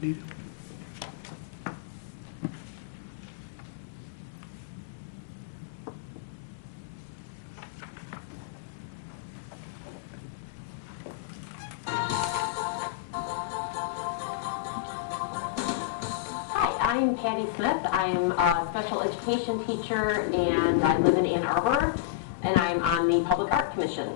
Benita. I'm Patty Smith. I'm a special education teacher and I live in Ann Arbor, and I'm on the Public Art Commission.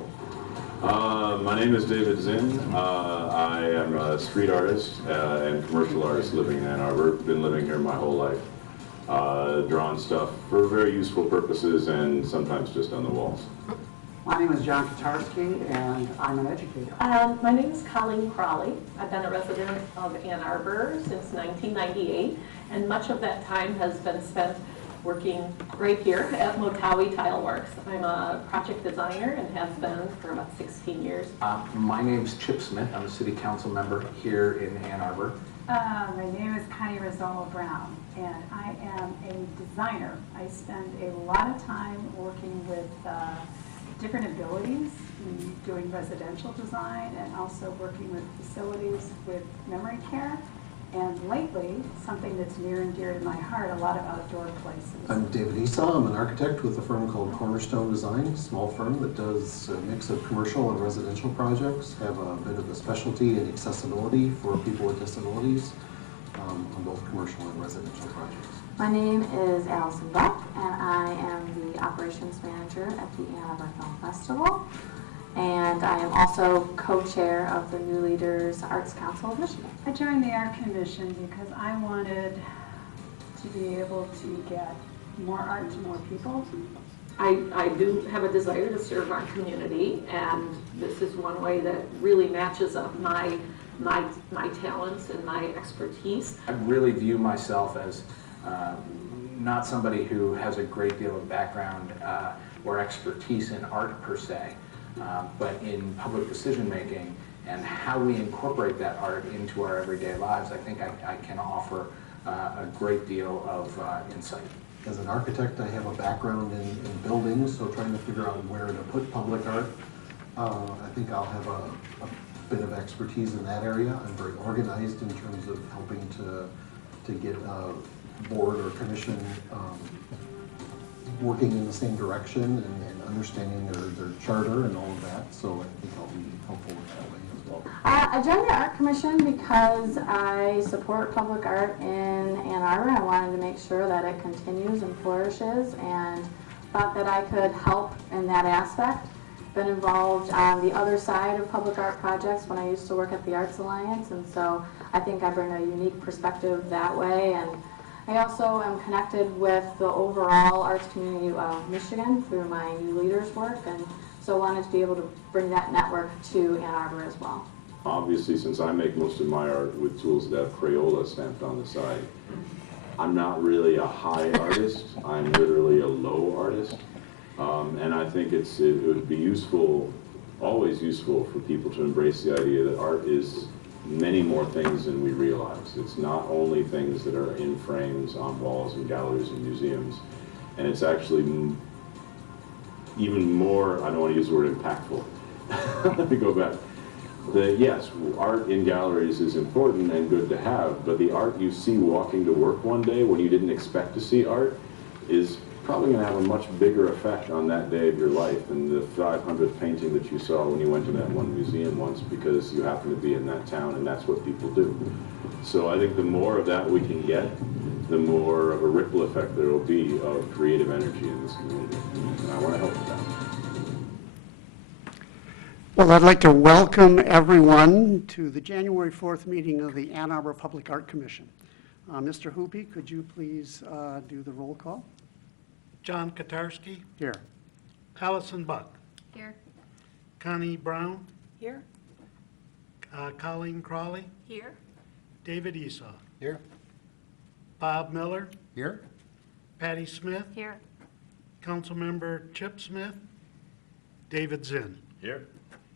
My name is David Zinn. I am a street artist and commercial artist living in Ann Arbor. Been living here my whole life. Drawn stuff for very useful purposes and sometimes just on the walls. My name is John Katarski, and I'm an educator. My name is Colleen Crawley. I've been a resident of Ann Arbor since 1998, and much of that time has been spent working right here at Motawi Tile Works. I'm a project designer and have been for about 16 years. My name is Chip Smith. I'm a city council member here in Ann Arbor. My name is Connie Rosolo Brown, and I am a designer. I spend a lot of time working with different abilities, doing residential design and also working with facilities with memory care. And lately, something that's near and dear to my heart, a lot of outdoor places. I'm David Esau. I'm an architect with a firm called Cornerstone Design, a small firm that does a mix of commercial and residential projects, have a bit of a specialty in accessibility for people with disabilities on both commercial and residential projects. My name is Allison Buck, and I am the operations manager at the Ann Arbor Film Festival. And I am also co-chair of the New Leaders Arts Council of Michigan. I joined the Art Commission because I wanted to be able to get more art to more people. I do have a desire to serve our community, and this is one way that really matches up my talents and my expertise. I really view myself as not somebody who has a great deal of background or expertise in art per se, but in public decision making and how we incorporate that art into our everyday lives. I think I can offer a great deal of insight. As an architect, I have a background in buildings, so trying to figure out where to put public art. I think I'll have a bit of expertise in that area. I'm very organized in terms of helping to get a board or commission working in the same direction and understanding their charter and all of that. So I think I'll be helpful in that way as well. I joined the Art Commission because I support public art in Ann Arbor. I wanted to make sure that it continues and flourishes, and thought that I could help in that aspect. Been involved on the other side of public art projects when I used to work at the Arts Alliance, and so I think I bring a unique perspective that way. And I also am connected with the overall arts community of Michigan through my New Leaders work, and so wanted to be able to bring that network to Ann Arbor as well. Obviously, since I make most of my art with tools that have Crayola stamped on the side, I'm not really a high artist. I'm literally a low artist. And I think it would be useful, always useful, for people to embrace the idea that art is many more things than we realize. It's not only things that are in frames on walls and galleries and museums, and it's actually even more, I don't want to use the word impactful. Let me go back. Yes, art in galleries is important and good to have, but the art you see walking to work one day when you didn't expect to see art is probably going to have a much bigger effect on that day of your life than the 500th painting that you saw when you went to that one museum once because you happen to be in that town and that's what people do. So I think the more of that we can get, the more of a ripple effect there will be of creative energy in this community. And I want to help with that. Well, I'd like to welcome everyone to the January 4th meeting of the Ann Arbor Public Art Commission. Mr. Hoopy, could you please do the roll call? John Katarski. Here. Allison Buck. Here. Connie Brown. Here. Colleen Crawley. Here. David Esau. Here. Bob Miller. Here. Patty Smith. Here. Councilmember Chip Smith. David Zinn. Here.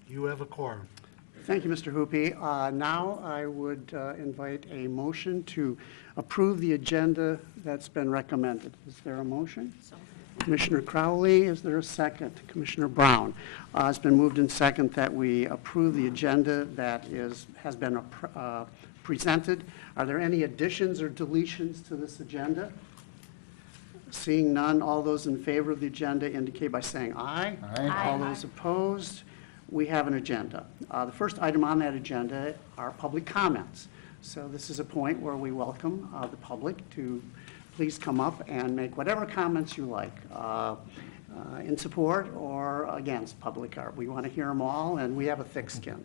You have a quorum. Thank you, Mr. Hoopy. Now I would invite a motion to approve the agenda that's been recommended. Is there a motion? Commissioner Crowley, is there a second? Commissioner Brown. It's been moved in second that we approve the agenda that has been presented. Are there any additions or deletions to this agenda? Seeing none, all those in favor of the agenda indicate by saying aye. Aye. All those opposed, we have an agenda. The first item on that agenda are public comments. So this is a point where we welcome the public to please come up and make whatever comments you like in support or against public art. We want to hear them all, and we have a thick skin.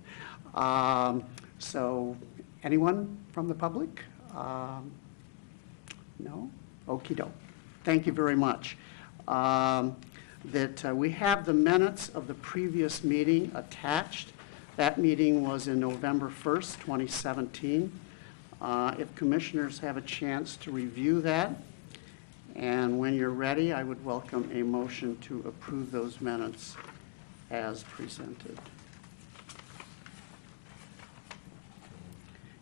So anyone from the public? No? Okey doke. Thank you very much. We have the minutes of the previous meeting attached. That meeting was in November 1st, 2017. If commissioners have a chance to review that, and when you're ready, I would welcome a motion to approve those minutes as presented.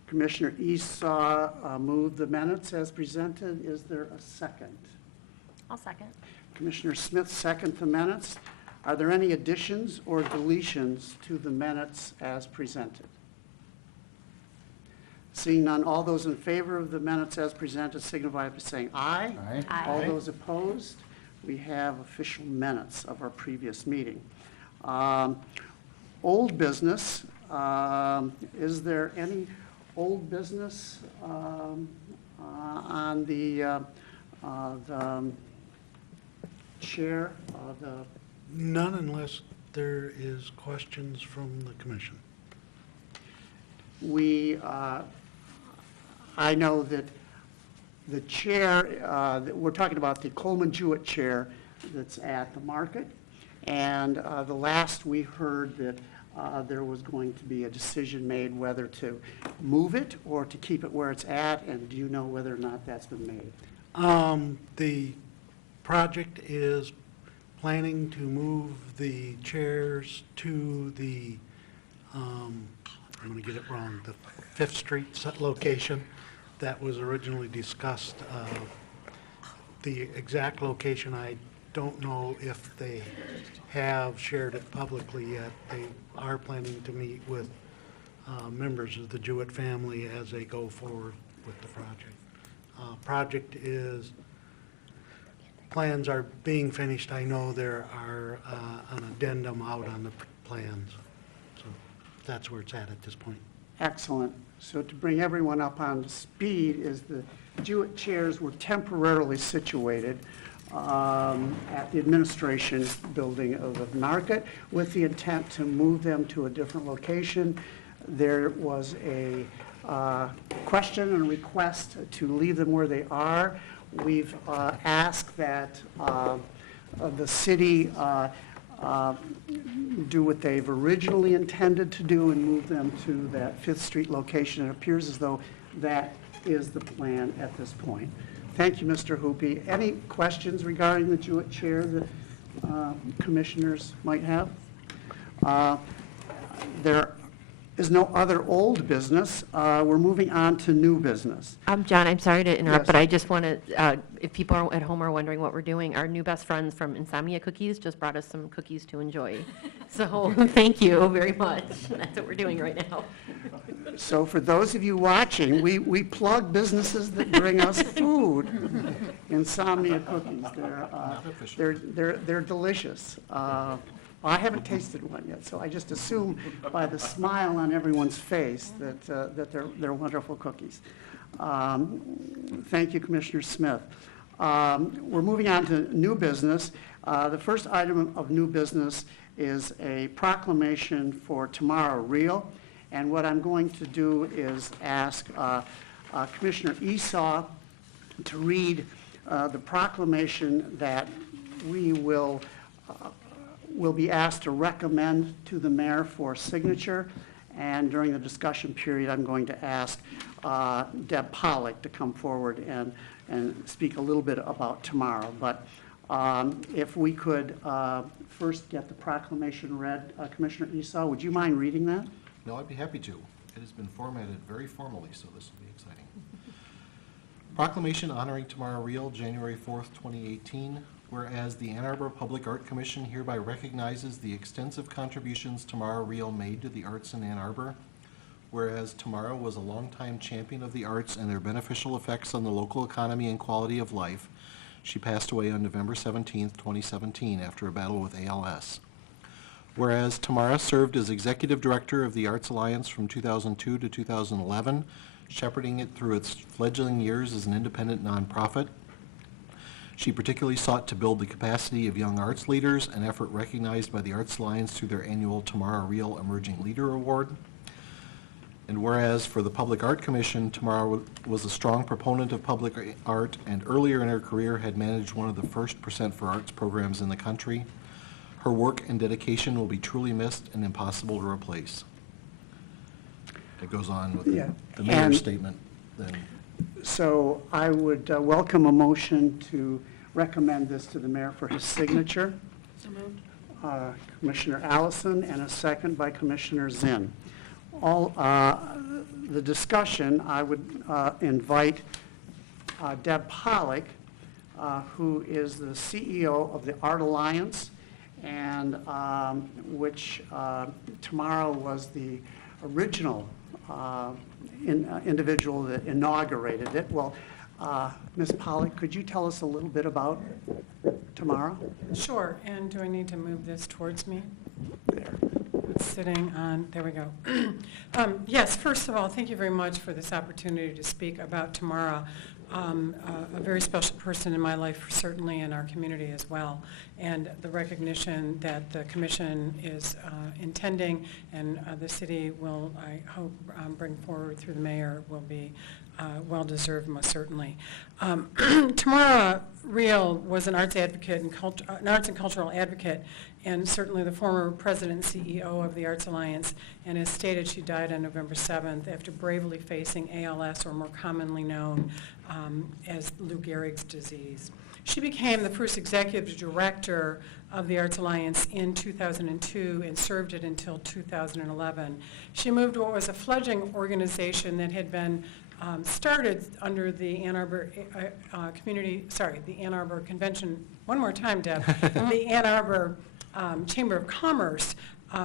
Commissioner Esau moved the minutes as presented. Is there a second? I'll second. Commissioner Smith second the minutes. Are there any additions or deletions to the minutes as presented? Seeing none, all those in favor of the minutes as presented signify by saying aye. Aye. All those opposed, we have official minutes of our previous meeting. Old business, is there any old business on the chair of the... None unless there is questions from the commission. I know that the chair, we're talking about the Coleman Jewett chair that's at the market, and the last we heard that there was going to be a decision made whether to move it or to keep it where it's at, and do you know whether or not that's been made? The project is planning to move the chairs to the, I'm going to get it wrong, the Fifth Street location that was originally discussed. The exact location, I don't know if they have shared it publicly yet. They are planning to meet with members of the Jewett family as they go forward with the project. Plans are being finished. I know there are an addendum out on the plans. So that's where it's at this point. Excellent. So to bring everyone up on speed, is the Jewett chairs were temporarily situated at the administration building of the market with the intent to move them to a different location. There was a question and request to leave them where they are. We've asked that the city do what they've originally intended to do and move them to that Fifth Street location. It appears as though that is the plan at this point. Thank you, Mr. Hoopy. Any questions regarding the Jewett chair that commissioners might have? There is no other old business. We're moving on to new business. John, I'm sorry to interrupt, Yes. but I just want to, if people at home are wondering what we're doing, our new best friends from Insomnia Cookies just brought us some cookies to enjoy. So thank you very much. That's what we're doing right now. So for those of you watching, we plug businesses that bring us food. Insomnia Cookies, they're delicious. I haven't tasted one yet, so I just assume by the smile on everyone's face that they're wonderful cookies. Thank you, Commissioner Smith. We're moving on to new business. The first item of new business is a proclamation for Tomorrow Real. And what I'm going to do is ask Commissioner Esau to read the proclamation that we will be asked to recommend to the mayor for signature. And during the discussion period, I'm going to ask Deb Pollock to come forward and speak a little bit about tomorrow. But if we could first get the proclamation read. Commissioner Esau, would you mind reading that? No, I'd be happy to. It has been formatted very formally, so this will be exciting. Proclamation honoring Tomorrow Real, January 4th, 2018. Whereas the Ann Arbor Public Art Commission hereby recognizes the extensive contributions Tamara Reel made to the arts in Ann Arbor. Whereas Tamara was a longtime champion of the arts and their beneficial effects on the local economy and quality of life. She passed away on November 17th, 2017, after a battle with ALS. Whereas Tamara served as Executive Director of the Arts Alliance from 2002 to 2011, shepherding it through its fledgling years as an independent nonprofit. She particularly sought to build the capacity of young arts leaders, an effort recognized by the Arts Alliance through their annual Tamara Reel Emerging Leader Award. And whereas for the Public Art Commission, Tamara was a strong proponent of public art and earlier in her career had managed one of the first Percent for Arts programs in the country. Her work and dedication will be truly missed and impossible to replace. It goes on with Yeah. the mayor's And- statement then. So I would welcome a motion to recommend this to the mayor for his signature. So moved. Commissioner Allison, and a second by Commissioner Zinn. All the discussion, I would invite Deb Pollock, who is the CEO of the Art Alliance, and which tomorrow was the original individual that inaugurated it. Well, Ms. Pollock, could you tell us a little bit about tomorrow? Sure, and do I need to move this towards me? There. It's sitting on, there we go. Yes, first of all, thank you very much for this opportunity to speak about Tamara, a very special person in my life, certainly in our community as well, and the recognition that the commission is intending and the city will, I hope, bring forward through the mayor will be well-deserved, most certainly. Tamara Reel was an arts advocate and an arts and cultural advocate, and certainly the former president and CEO of the Arts Alliance, and as stated, she died on November 7th after bravely facing ALS, or more commonly known as Lou Gehrig's disease. She became the first executive director of the Arts Alliance in 2002 and served it until 2011. She moved what was a fledgling organization that had been started under the Ann Arbor the Ann Arbor Convention, one more time, Deb, the Ann Arbor Chamber of Commerce.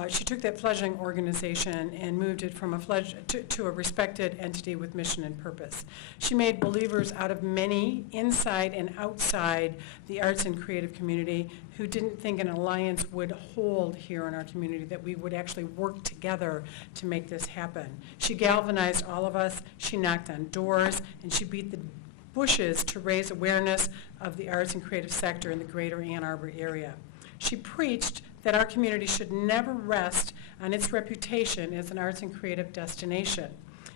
She took that fledgling organization and moved it from to a respected entity with mission and purpose. She made believers out of many inside and outside the arts and creative community who didn't think an alliance would hold here in our community, that we would actually work together to make this happen. She galvanized all of us, she knocked on doors, and she beat the bushes to raise awareness of the arts and creative sector in the greater Ann Arbor area. She preached that our community should never rest on its reputation as an arts and creative destination.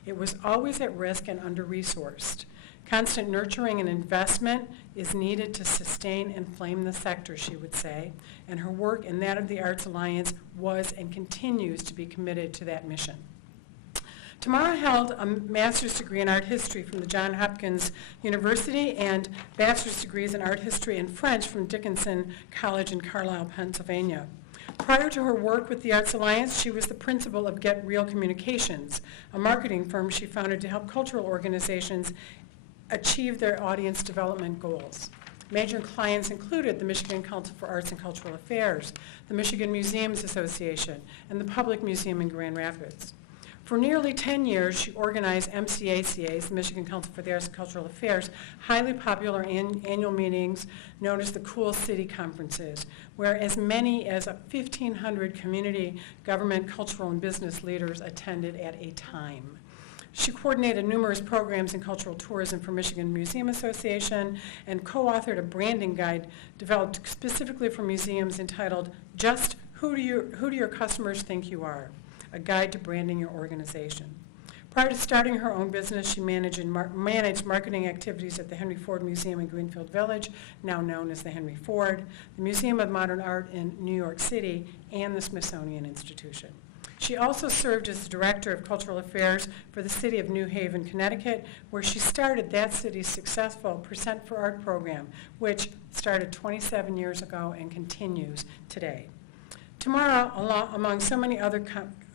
It was always at risk and under-resourced. Constant nurturing and investment is needed to sustain and flame the sector, she would say, and her work and that of the Arts Alliance was and continues to be committed to that mission. Tamara held a master's degree in art history from the Johns Hopkins University and bachelor's degrees in art history and French from Dickinson College in Carlisle, Pennsylvania. Prior to her work with the Arts Alliance, she was the principal of Get Real Communications, a marketing firm she founded to help cultural organizations achieve their audience development goals. Major clients included the Michigan Council for Arts and Cultural Affairs, the Michigan Museums Association, and the Public Museum in Grand Rapids. For nearly 10 years, she organized MCACA's, the Michigan Council for the Arts and Cultural Affairs, highly popular annual meetings known as the Cool City Conferences, where as many as 1,500 community, government, cultural, and business leaders attended at a time. She coordinated numerous programs in cultural tourism for Michigan Museum Association and co-authored a branding guide developed specifically for museums entitled Just Who Do Your Customers Think You Are? A guide to branding your organization. Prior to starting her own business, she managed marketing activities at the Henry Ford Museum in Greenfield Village, now known as the Henry Ford, the Museum of Modern Art in New York City, and the Smithsonian Institution. She also served as the Director of Cultural Affairs for the City of New Haven, Connecticut, where she started that city's successful Percent for Art program, which started 27 years ago and continues today. Tamara, among so many other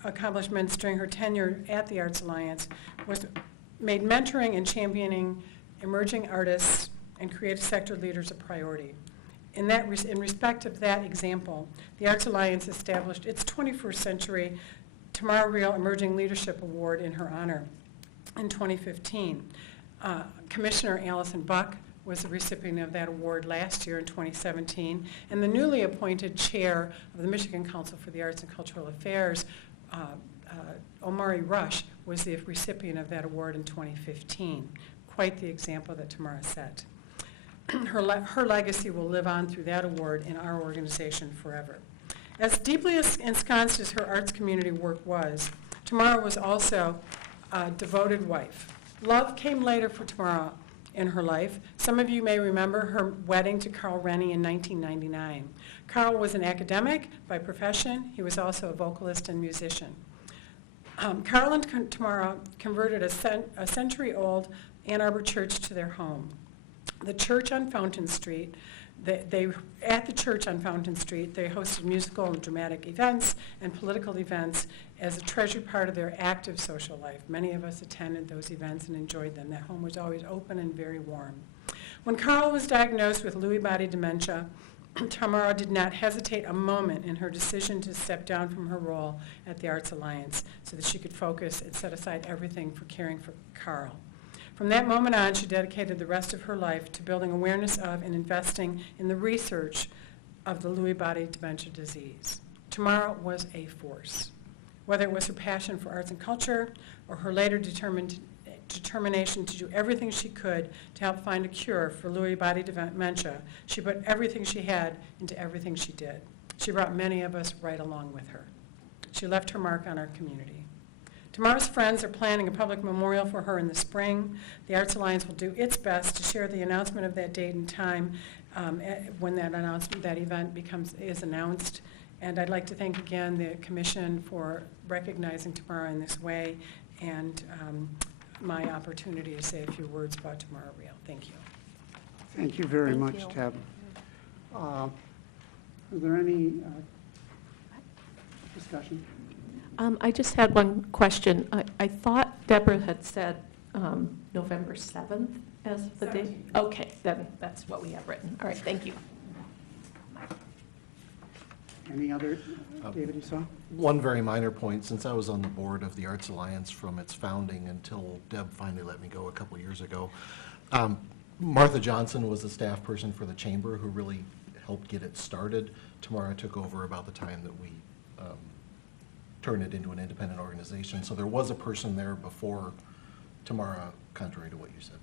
accomplishments during her tenure at the Arts Alliance, made mentoring and championing emerging artists and creative sector leaders a priority. In respect of that example, the Arts Alliance established its 21st Century Tamara Real Emerging Leadership Award in her honor in 2015. Commissioner Allison Buck was the recipient of that award last year in 2017, and the newly appointed chair of the Michigan Council for the Arts and Cultural Affairs, Omari Rush, was the recipient of that award in 2015. Quite the example that Tamara set. Her legacy will live on through that award in our organization forever. As deeply ensconced as her arts community work was, Tamara was also a devoted wife. Love came later for Tamara in her life. Some of you may remember her wedding to Carl Rennie in 1999. Carl was an academic by profession. He was also a vocalist and musician. Carl and Tamara converted a century-old Ann Arbor church to their home. The church on Fountain Street, at the church on Fountain Street, they hosted musical and dramatic events and political events as a treasured part of their active social life. Many of us attended those events and enjoyed them. That home was always open and very warm. When Carl was diagnosed with Lewy body dementia, Tamara did not hesitate a moment in her decision to step down from her role at the Arts Alliance so that she could focus and set aside everything for caring for Carl. From that moment on, she dedicated the rest of her life to building awareness of and investing in the research of the Lewy body dementia disease. Tamara was a force. Whether it was her passion for arts and culture or her later determination to do everything she could to help find a cure for Lewy body dementia, she put everything she had into everything she did. She brought many of us right along with her. She left her mark on our community. Tamara's friends are planning a public memorial for her in the spring. The Arts Alliance will do its best to share the announcement of that date and time when that event is announced. And I'd like to thank again the Commission for recognizing Tamara in this way and my opportunity to say a few words about Tamara Real. Thank you. Thank you very Thank much, you. Deb. Are there any discussion? I just had one question. I thought Deborah had said November 7th as the date. Okay, then that's what we have written. All right, thank you. Any other, David, you saw? One very minor point, since I was on the board of the Arts Alliance from its founding until Deb finally let me go a couple years ago, Martha Johnson was the staff person for the chamber who really helped get it started. Tamara took over about the time that we turned it into an independent organization. So there was a person there before Tamara, contrary to what you said.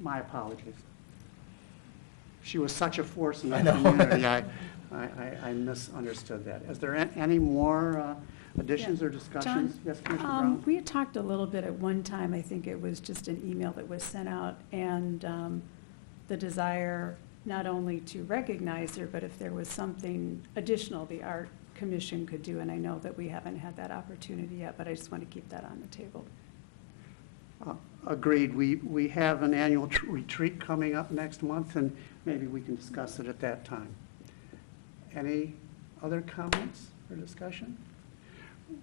My apologies. She was such a force in the I know. community. I misunderstood that. Is there any more additions or discussions? Yes, Commissioner Brown? We had talked a little bit at one time, I think it was just an email that was sent out, and the desire not only to recognize her, but if there was something additional the Art Commission could do, and I know that we haven't had that opportunity yet, but I just want to keep that on the table. Agreed. We have an annual retreat coming up next month, and maybe we can discuss it at that time. Any other comments or discussion?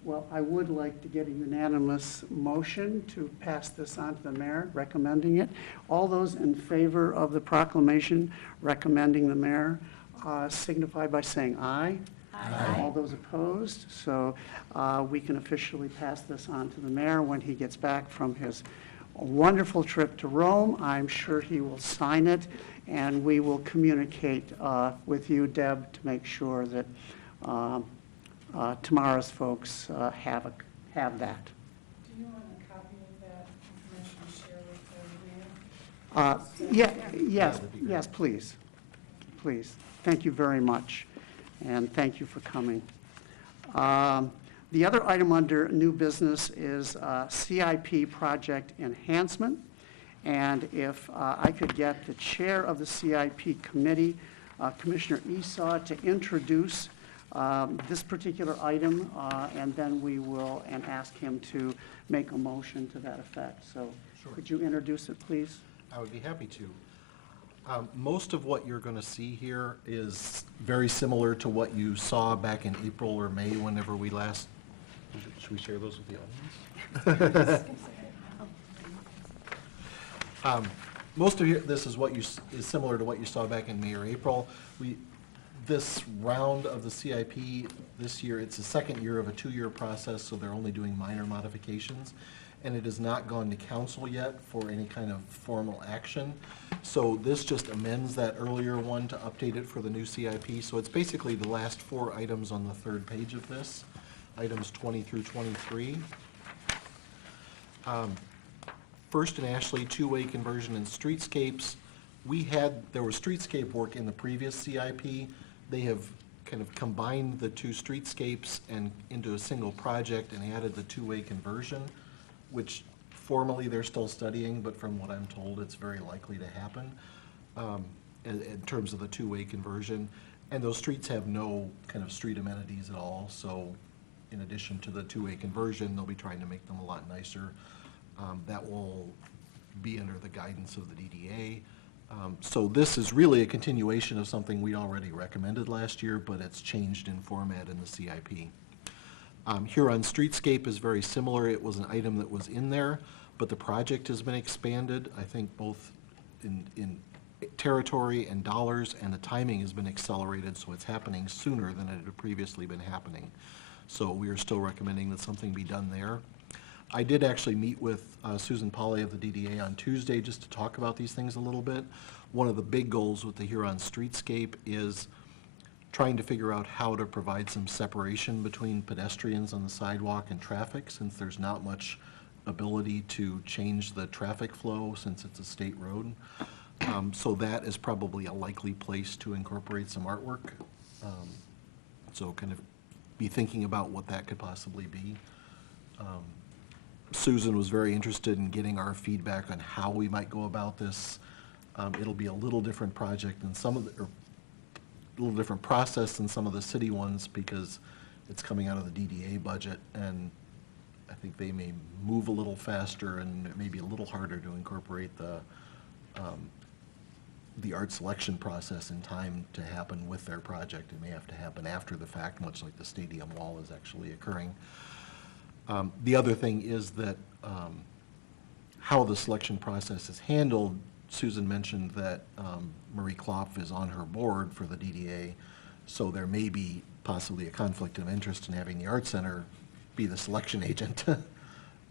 Well, I would like to get a unanimous motion to pass this on to the mayor, recommending it. All those in favor of the proclamation recommending the mayor signify by saying aye. Aye. All those opposed, so we can officially pass this on to the mayor when he gets back from his wonderful trip to Rome. I'm sure he will sign it, and we will communicate with you, Deb, to make sure that tomorrow's folks have that. Do you want a copy of that information to share with the mayor? Yes, please. Please. Thank you very much, and thank you for coming. The other item under new business is CIP project enhancement. And if I could get the chair of the CIP committee, Commissioner Esau, to introduce this particular item, and then we will ask him to make a motion to that effect. So Sure. Could you introduce it, please? I would be happy to. Most of what you're going to see here is very similar to what you saw back in April or May whenever we last, should we share those with the audience? most of this is is similar to what you saw back in May or April. This round of the CIP this year, it's the second year of a 2-year process, so they're only doing minor modifications. And it has not gone to council yet for any kind of formal action. So this just amends that earlier one to update it for the new CIP. So it's basically the last 4 items on the 3rd page of this, items 20 through 23. First and Ashley, 2-way conversion and streetscapes. There was streetscape work in the previous CIP. They have kind of combined the 2 streetscapes and into a single project and added the 2-way conversion, which formally they're still studying, but from what I'm told, it's very likely to happen in terms of the 2-way conversion. And those streets have no kind of street amenities at all, so in addition to the 2-way conversion, they'll be trying to make them a lot nicer. That will be under the guidance of the DDA. So this is really a continuation of something we already recommended last year, but it's changed in format in the CIP. Huron Streetscape is very similar. It was an item that was in there, but the project has been expanded, I think both in territory and dollars, and the timing has been accelerated, so it's happening sooner than it had previously been happening. So we are still recommending that something be done there. I did actually meet with Susan Polly of the DDA on Tuesday just to talk about these things a little bit. One of the big goals with the Huron Streetscape is trying to figure out how to provide some separation between pedestrians on the sidewalk and traffic, since there's not much ability to change the traffic flow since it's a state road. So that is probably a likely place to incorporate some artwork. So kind of be thinking about what that could possibly be. Susan was very interested in getting our feedback on how we might go about this. It'll be a little different project than or a little different process than some of the city ones because it's coming out of the DDA budget, and I think they may move a little faster and it may be a little harder to incorporate the art selection process in time to happen with their project. It may have to happen after the fact, much like the stadium wall is actually occurring. The other thing is that how the selection process is handled. Susan mentioned that Marie Klopf is on her board for the DDA, so there may be possibly a conflict of interest in having the Art Center be the selection agent.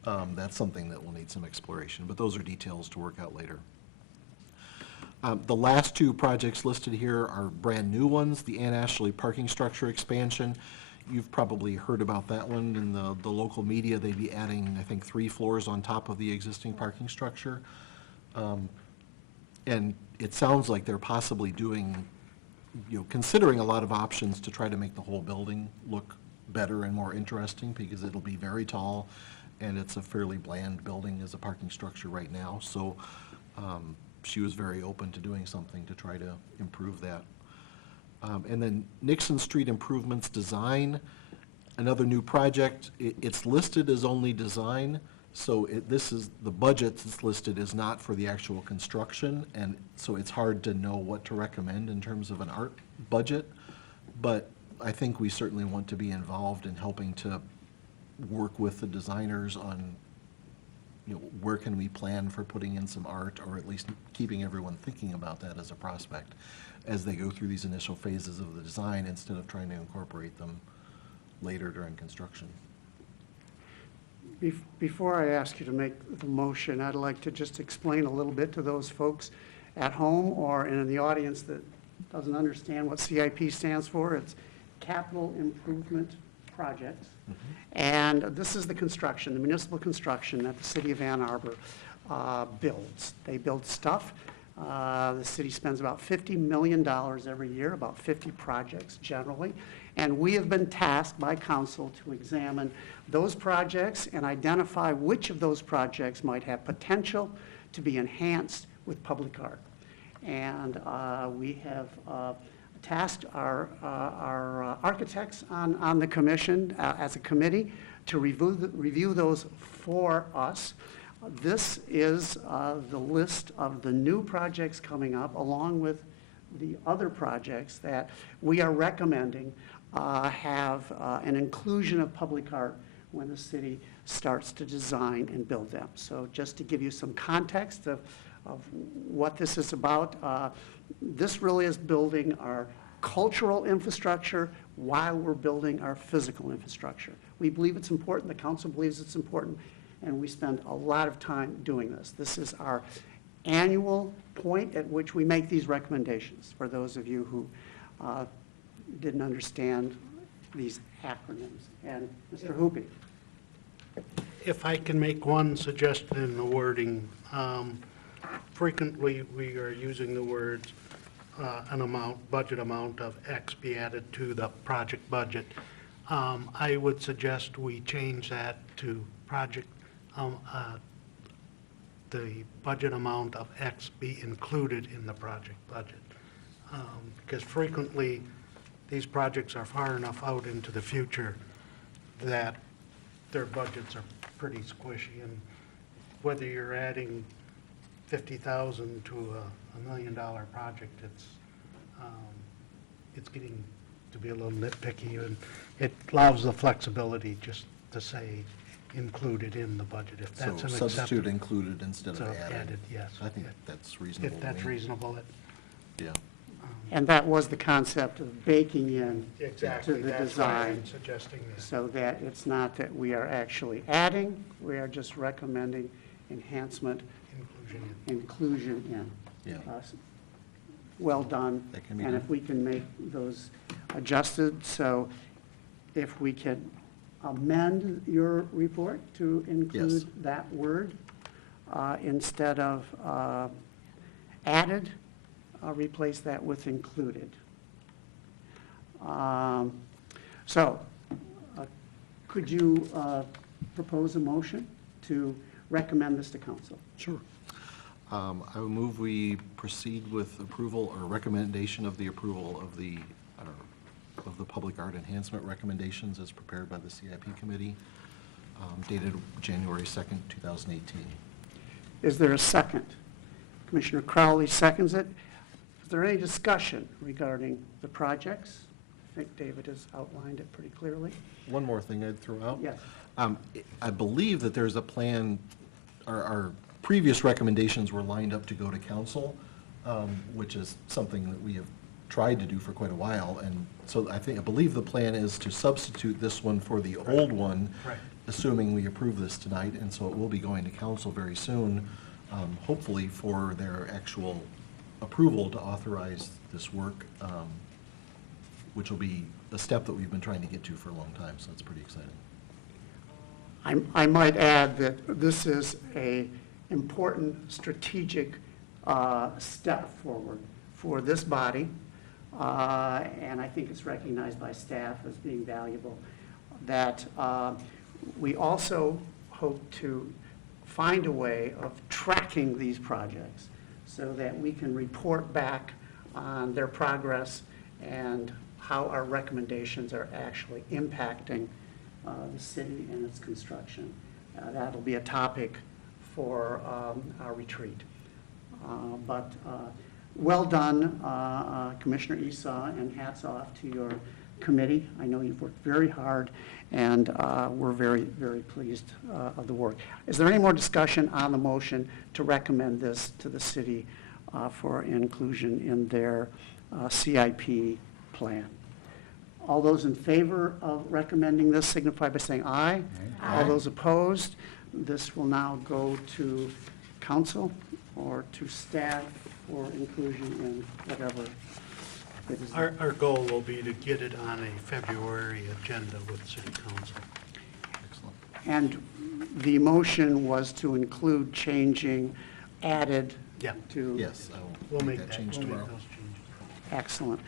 That's something that will need some exploration, but those are details to work out later. The last 2 projects listed here are brand new ones, the Ann Ashley parking structure expansion. You've probably heard about that one in the local media. They'd be adding, I think, 3 floors on top of the existing parking structure. And it sounds like they're possibly doing, considering a lot of options to try to make the whole building look better and more interesting, because it'll be very tall and it's a fairly bland building as a parking structure right now. So she was very open to doing something to try to improve that. And then Nixon Street Improvements Design, another new project. It's listed as only design, so the budget that's listed is not for the actual construction, and so it's hard to know what to recommend in terms of an art budget. But I think we certainly want to be involved in helping to work with the designers on, where can we plan for putting in some art, or at least keeping everyone thinking about that as a prospect as they go through these initial phases of the design instead of trying to incorporate them later during construction. Before I ask you to make the motion, I'd like to just explain a little bit to those folks at home or in the audience that doesn't understand what CIP stands for. It's Capital Improvement Projects. And this is the construction, the municipal construction that the city of Ann Arbor builds. They build stuff. The city spends about $50 million every year, about 50 projects generally. And we have been tasked by council to examine those projects and identify which of those projects might have potential to be enhanced with public art. And we have tasked our architects on the commission as a committee to review those for us. This is the list of the new projects coming up, along with the other projects that we are recommending have an inclusion of public art when the city starts to design and build them. So just to give you some context of of what this is about. This really is building our cultural infrastructure while we're building our physical infrastructure. We believe it's important, the council believes it's important, and we spend a lot of time doing this. This is our annual point at which we make these recommendations, for those of you who didn't understand these acronyms. And Mr. Hoopy. If I can make one suggestion in the wording, frequently we are using the words an amount, budget amount of X be added to the project budget. I would suggest we change that to project, the budget amount of X be included in the project budget. Because frequently, these projects are far enough out into the future that their budgets are pretty squishy, and whether you're adding 50,000 to a $1 million project, it's getting to be a little nitpicky, and it allows the flexibility just to say included in the budget, if So that's an substitute acceptable. included instead So of added. yes. I think that's reasonable. If to that's me. reasonable, Yeah. And that was the concept of baking in exactly, to the that's why design, I'm suggesting this. so that it's not that we are actually adding, we are just recommending enhancement, inclusion in. Yeah. Well done. That can be And done. if we can make those adjusted, so if we can amend your report to include that word instead of added, replace that with included. So, could you propose a motion to recommend this to council? Sure. I would move we proceed with approval or recommendation of the approval of the public art enhancement recommendations as prepared by the CIP committee, dated January 2nd, 2018. Is there a second? Commissioner Crowley seconds it. Is there any discussion regarding the projects? I think David has outlined it pretty clearly. One more thing I'd throw out. Yes. I believe that there's a plan, our previous recommendations were lined up to go to council, which is something that we have tried to do for quite a while. And so I believe the plan is to substitute this one for the old one, Right. assuming we approve this tonight. And so it will be going to council very soon, hopefully for their actual approval to authorize this work, which will be a step that we've been trying to get to for a long time. So it's pretty exciting. I might add that this is an important strategic step forward for this body, and I think it's recognized by staff as being valuable, that we also hope to find a way of tracking these projects so that we can report back on their progress and how our recommendations are actually impacting the city and its construction. That'll be a topic for our retreat. But well done, Commissioner Esau, and hats off to your committee. I know you've worked very hard, and we're very, very pleased of the work. Is there any more discussion on the motion to recommend this to the city for inclusion in their CIP plan? All those in favor of recommending this signify by saying aye. All those opposed, this will now go to council or to staff for inclusion in whatever it is. Our goal will be to get it on a February agenda with city council. Excellent. And the motion was to include changing added Yeah. to. Yes, I We'll will make make that that, change we'll make tomorrow. those changes. Excellent.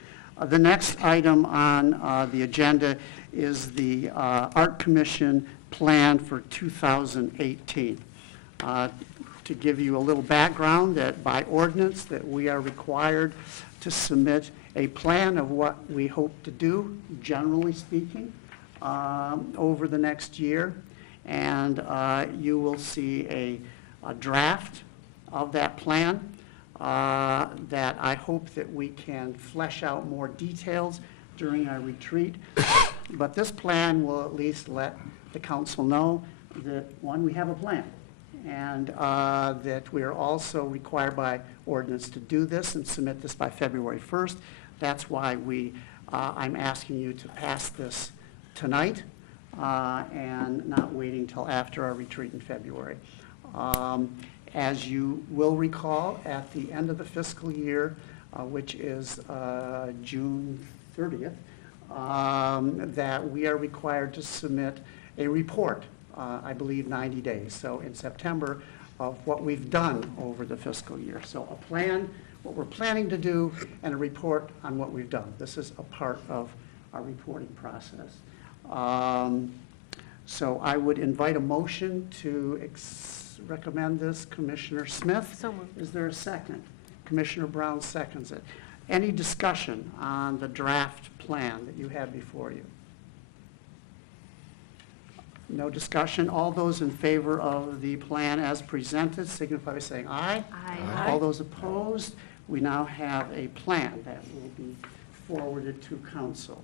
The next item on the agenda is the Art Commission plan for 2018. To give you a little background, that by ordinance that we are required to submit a plan of what we hope to do, generally speaking, over the next year. And you will see a draft of that plan that I hope that we can flesh out more details during our retreat. But this plan will at least let the council know that, one, we have a plan, and that we are also required by ordinance to do this and submit this by February 1st. That's why I'm asking you to pass this tonight and not waiting till after our retreat in February. As you will recall, at the end of the fiscal year, which is June 30th, that we are required to submit a report, I believe 90 days, so in September, of what we've done over the fiscal year. So a plan, what we're planning to do, and a report on what we've done. This is a part of our reporting process. So I would invite a motion to recommend this. Commissioner Smith? So moved. Is there a second? Commissioner Brown seconds it. Any discussion on the draft plan that you have before you? No discussion. All those in favor of the plan as presented signify by saying aye. Aye. All those opposed, we now have a plan that will be forwarded to council.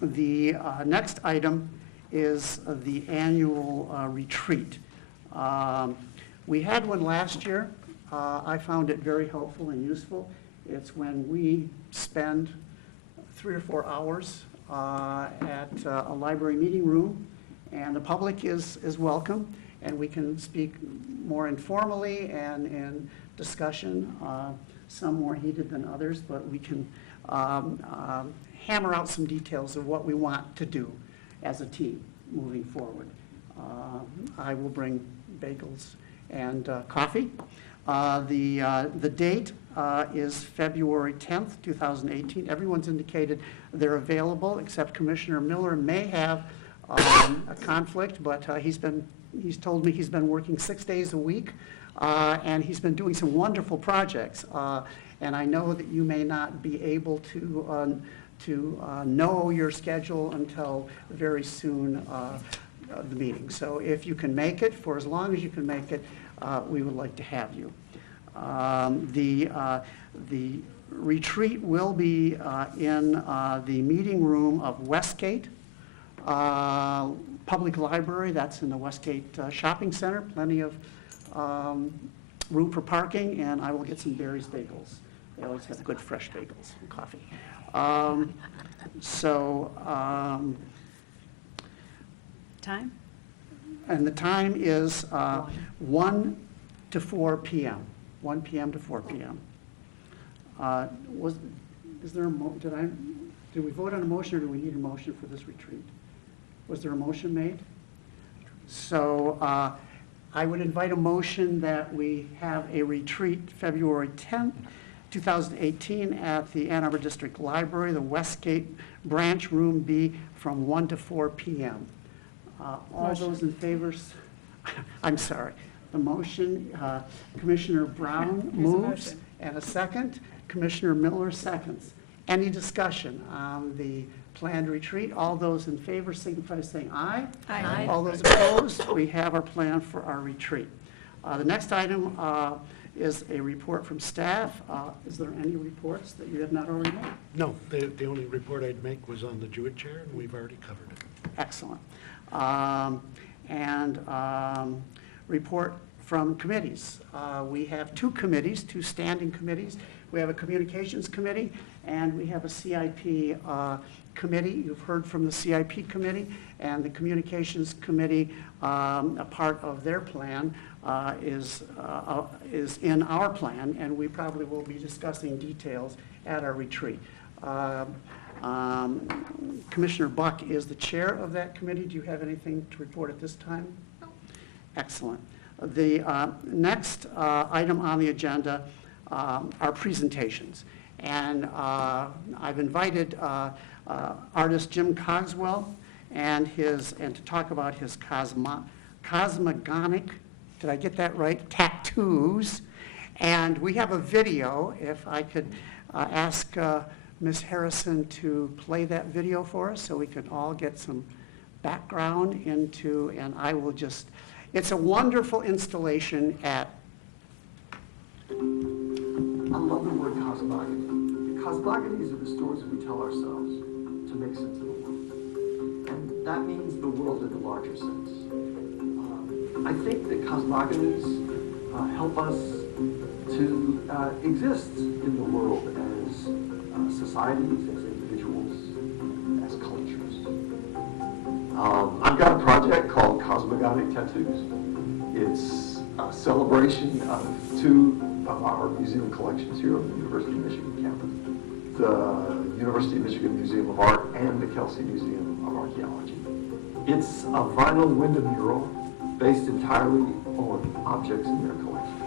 The next item is the annual retreat. We had one last year. I found it very helpful and useful. It's when we spend 3 or 4 hours at a library meeting room, and the public is welcome, and we can speak more informally and in discussion, some more heated than others, but we can hammer out some details of what we want to do as a team moving forward. I will bring bagels and coffee. The date is February 10th, 2018. Everyone's indicated they're available, except Commissioner Miller may have a conflict, but he's told me he's been working 6 days a week, and he's been doing some wonderful projects. And I know that you may not be able to know your schedule until very soon the meeting. So if you can make it, for as long as you can make it, we would like to have you. The retreat will be in the meeting room of Westgate Public Library. That's in the Westgate Shopping Center. Plenty of room for parking, and I will get some Barry's bagels. They always have good fresh bagels and coffee. Time? And the time is 1 to 4 p.m., 1 p.m. to 4 p.m. Is there did we vote on a motion, or do we need a motion for this retreat? Was there a motion made? So I would invite a motion that we have a retreat February 10th, 2018 at the Ann Arbor District Library, the Westgate Branch Room B, from 1 to 4 p.m. All those in favor, I'm sorry, the motion, Commissioner Brown moves, and a second, Commissioner Miller seconds. Any discussion on the planned retreat? All those in favor signify by saying aye. Aye. All those opposed, we have our plan for our retreat. The next item is a report from staff. Is there any reports that you have not already made? No, the only report I'd make was on the Jewett chair, and we've already covered it. Excellent. Report from committees. We have 2 committees, 2 standing committees. We have a communications committee, and we have a CIP committee. You've heard from the CIP committee, and the communications committee, a part of their plan is in our plan, and we probably will be discussing details at our retreat. Commissioner Buck is the chair of that committee. Do you have anything to report at this time? No. Excellent. The next item on the agenda are presentations. And I've invited artist Jim Cogswell and to talk about his cosmogonic, did I get that right, tattoos. And we have a video. If I could ask Ms. Harrison to play that video for us so we can all get some background into, and I will just, it's a wonderful installation at. I love the word cosmogony. Cosmogonies are the stories we tell ourselves to make sense of the world. And that means the world in a larger sense. I think that cosmogonies help us to exist in the world as societies, as individuals, as cultures. I've got a project called Cosmogonic Tattoos. It's a celebration of two of our museum collections here on the University of Michigan campus, the University of Michigan Museum of Art and the Kelsey Museum of Archaeology. It's a vinyl window mural based entirely on objects in their collection.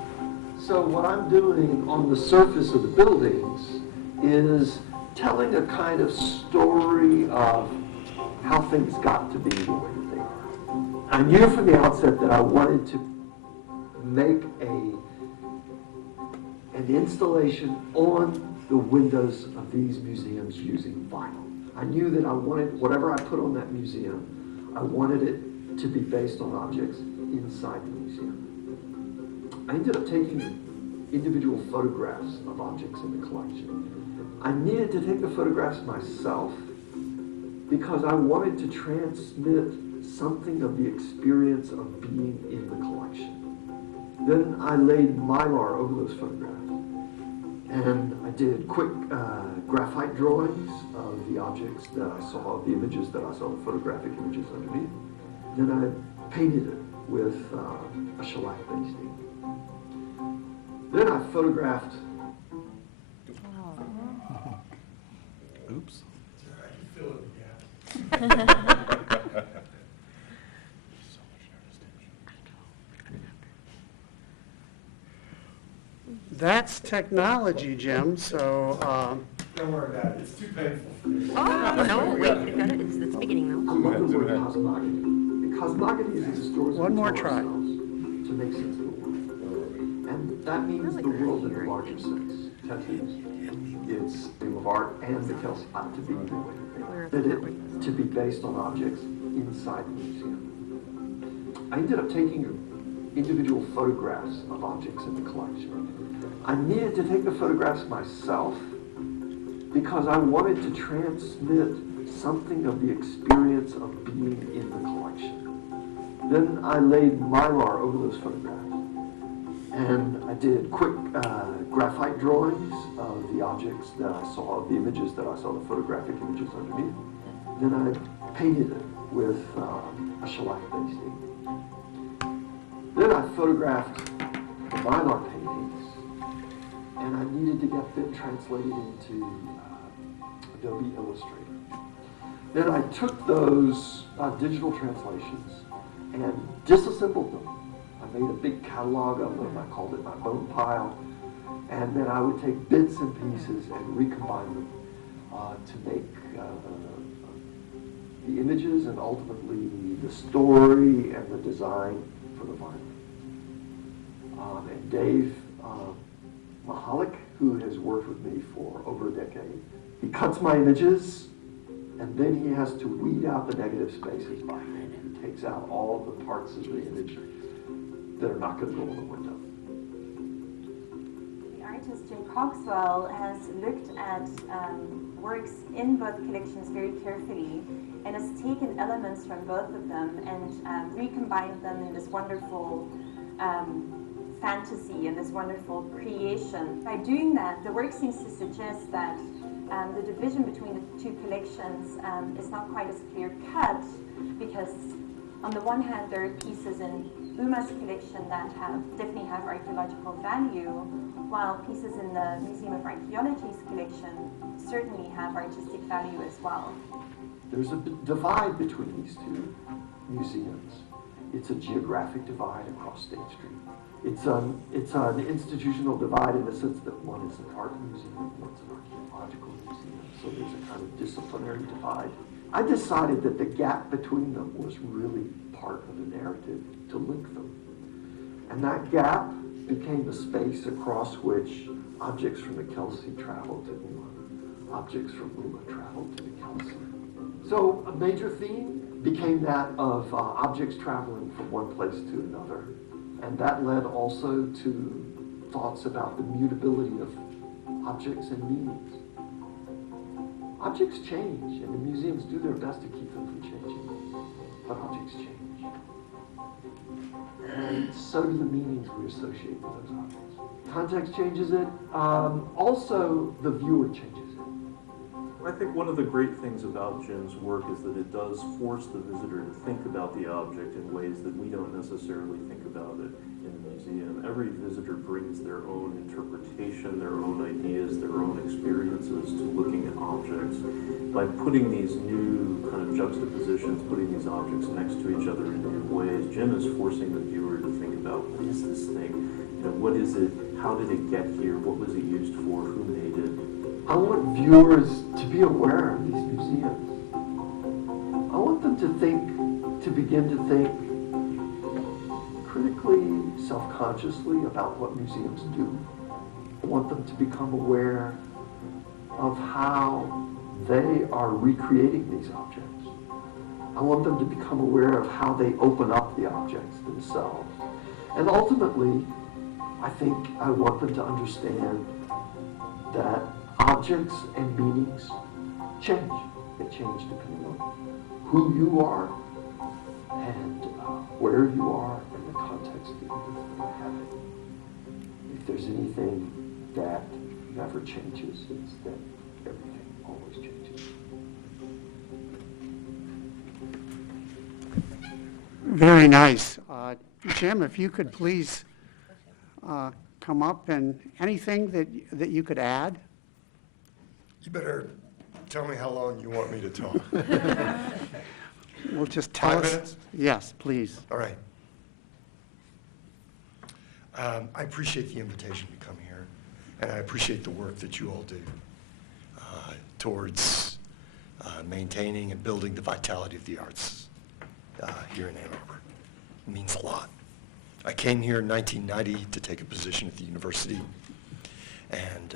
So what I'm doing on the surface of the buildings is telling a kind of story of how things got to be the way that they are. I knew from the outset that I wanted to make an installation on the windows of these museums using vinyl. I knew that I wanted, whatever I put on that museum, I wanted it to be based on objects inside the museum. I ended up taking individual photographs of objects in the collection. I needed to take the photographs myself because I wanted to transmit something of the experience of being in the collection. Then I laid Mylar over those photographs. And I did quick graphite drawings of the objects that I saw, the images that I saw, the photographic images underneath. Then I painted it with a shellac-based ink. Then I photographed. Oops. That's technology, Jim, so, Don't worry about it, it's too painful. Oh, no, wait, it's the beginning though. I love the word cosmogony. Cosmogony is the stories One we more tell try. ourselves to make sense of the world. And that means the world in a larger sense. Tattoos. It's the Museum of Art and the Kelsey to be the way that it to be based on objects inside the museum. I ended up taking individual photographs of objects in the collection. I needed to take the photographs myself because I wanted to transmit something of the experience of being in the collection. Then I laid Mylar over those photographs. And I did quick graphite drawings of the objects that I saw, the images that I saw, the photographic images underneath. Then I painted it with a shellac-based ink. Then I photographed the Mylar paintings, and I needed to get them translated into Adobe Illustrator. Then I took those digital translations and disassembled them. I made a big catalog of them. I called it my bone pile. And then I would take bits and pieces and recombine them to make the images and ultimately the story and the design for the vinyl. And Dave Mahalik, who has worked with me for over a decade, he cuts my images and then he has to weed out the negative spaces by hand. He takes out all the parts of the image that are not going to go on the window. The artist Jay Cogswell has looked at works in both collections very carefully and has taken elements from both of them and recombined them in this wonderful fantasy and this wonderful creation. By doing that, the work seems to suggest that the division between the two collections is not quite as clear-cut because on the one hand, there are pieces in Uma's collection that definitely have archaeological value, while pieces in the Museum of Archaeology's collection certainly have artistic value as well. There's a divide between these two museums. It's a geographic divide across State Street. It's an institutional divide in the sense that one is an art museum, one's an archaeological museum, so there's a kind of disciplinary divide. I decided that the gap between them was really part of the narrative to link them. And that gap became the space across which objects from the Kelsey traveled to Uma, objects from Uma traveled to the Kelsey. So a major theme became that of objects traveling from one place to another. And that led also to thoughts about the mutability of objects and meanings. Objects change, and the museums do their best to keep them from changing, but objects change. so do the meanings we associate with those objects. Context changes it. Also, the viewer changes it. I think one of the great things about Jim's work is that it does force the visitor to think about the object in ways that we don't necessarily think about it in the museum. Every visitor brings their own interpretation, their own ideas, their own experiences to looking at objects. By putting these new kind of juxtapositions, putting these objects next to each other in new ways, Jim is forcing the viewer to think about, what is this thing? You know, what is it? How did it get here? What was it used for? Who made it? I want viewers to be aware of these museums. I want them to begin to think critically, self-consciously about what museums do. I want them to become aware of how they are recreating these objects. I want them to become aware of how they open up the objects themselves. And ultimately, I think I want them to understand that objects and meanings change. They change depending on who you are and where you are and the context that you have it. If there's anything that never changes, it's that everything always changes. Very nice. Jim, if you could please come up and anything that you could add? You better tell me how long you want me to talk. Well, just tell 5 us. minutes? Yes, please. All right. I appreciate the invitation to come here, and I appreciate the work that you all do towards maintaining and building the vitality of the arts here in Ann Arbor. It means a lot. I came here in 1990 to take a position at the university and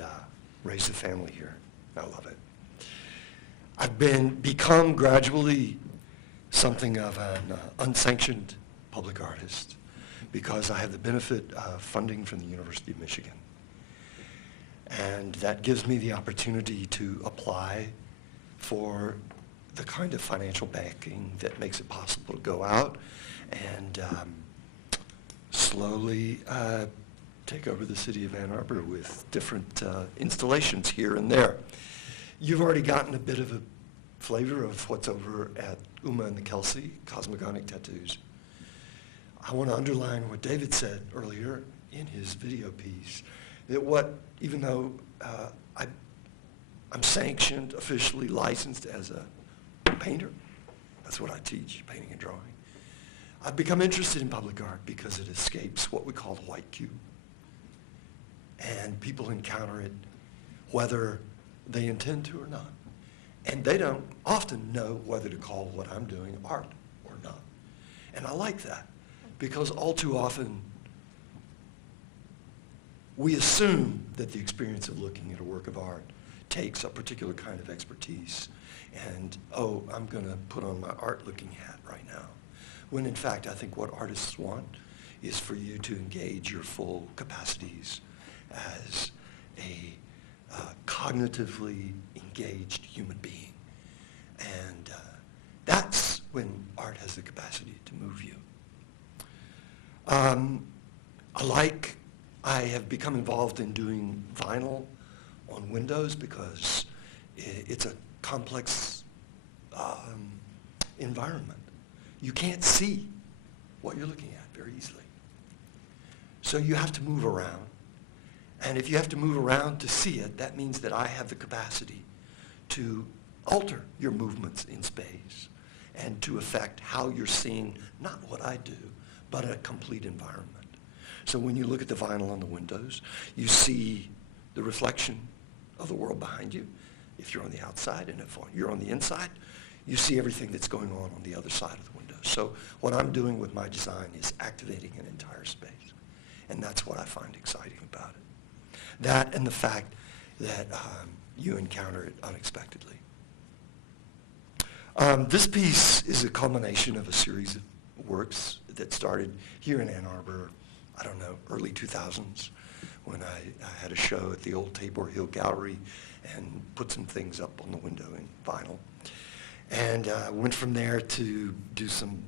raise a family here. I love it. I've become gradually something of an unsanctioned public artist because I have the benefit of funding from the University of Michigan. And that gives me the opportunity to apply for the kind of financial backing that makes it possible to go out and slowly take over the city of Ann Arbor with different installations here and there. You've already gotten a bit of a flavor of what's over at Uma and the Kelsey, Cosmogonic Tattoos. I want to underline what David said earlier in his video piece, that even though I'm sanctioned, officially licensed as a painter, that's what I teach, painting and drawing, I've become interested in public art because it escapes what we call the white cube. And people encounter it whether they intend to or not. And they don't often know whether to call what I'm doing art or not. And I like that because all too often we assume that the experience of looking at a work of art takes a particular kind of expertise and, oh, I'm going to put on my art-looking hat right now. When in fact, I think what artists want is for you to engage your full capacities as a cognitively engaged human being. And that's when art has the capacity to move you. I have become involved in doing vinyl on windows because it's a complex environment. You can't see what you're looking at very easily. So you have to move around. And if you have to move around to see it, that means that I have the capacity to alter your movements in space and to affect how you're seeing not what I do, but a complete environment. So when you look at the vinyl on the windows, you see the reflection of the world behind you if you're on the outside, and if you're on the inside, you see everything that's going on the other side of the window. So what I'm doing with my design is activating an entire space, and that's what I find exciting about it. That and the fact that you encounter it unexpectedly. This piece is a culmination of a series of works that started here in Ann Arbor, I don't know, early 2000s, when I had a show at the old Tabor Hill Gallery and put some things up on the window in vinyl. And went from there to do some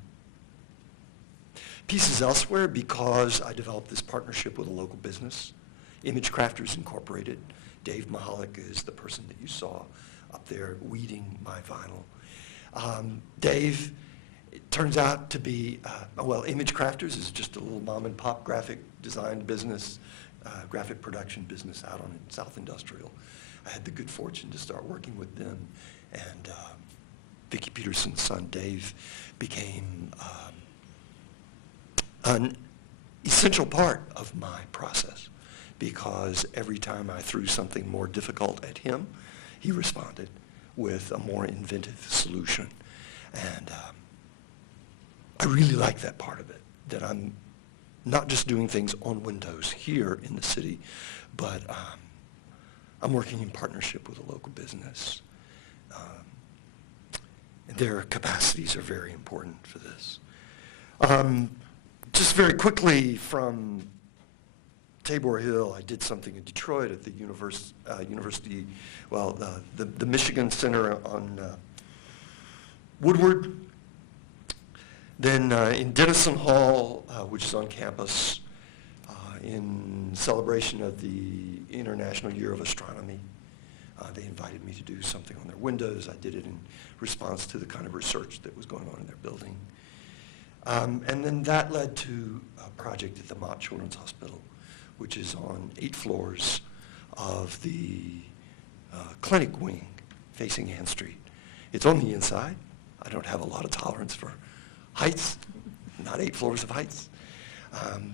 pieces elsewhere because I developed this partnership with a local business, Image Crafters Incorporated. Dave Mahalik is the person that you saw up there weeding my vinyl. Dave, it turns out to be, well, Image Crafters is just a little mom and pop graphic design business, graphic production business out on South Industrial. I had the good fortune to start working with them, and Vicki Peterson's son, Dave, became an essential part of my process, because every time I threw something more difficult at him, he responded with a more inventive solution. And I really like that part of it, that I'm not just doing things on Windows here in the city, but I'm working in partnership with a local business. Their capacities are very important for this. Just very quickly from Tabor Hill, I did something in Detroit at the university, well, the Michigan Center on Woodward. Then in Denison Hall, which is on campus, in celebration of the International Year of Astronomy, they invited me to do something on their windows. I did it in response to the kind of research that was going on in their building. And then that led to a project at the Mott Children's Hospital, which is on 8 floors of the clinic wing facing Ann Street. It's on the inside. I don't have a lot of tolerance for heights, not 8 floors of heights,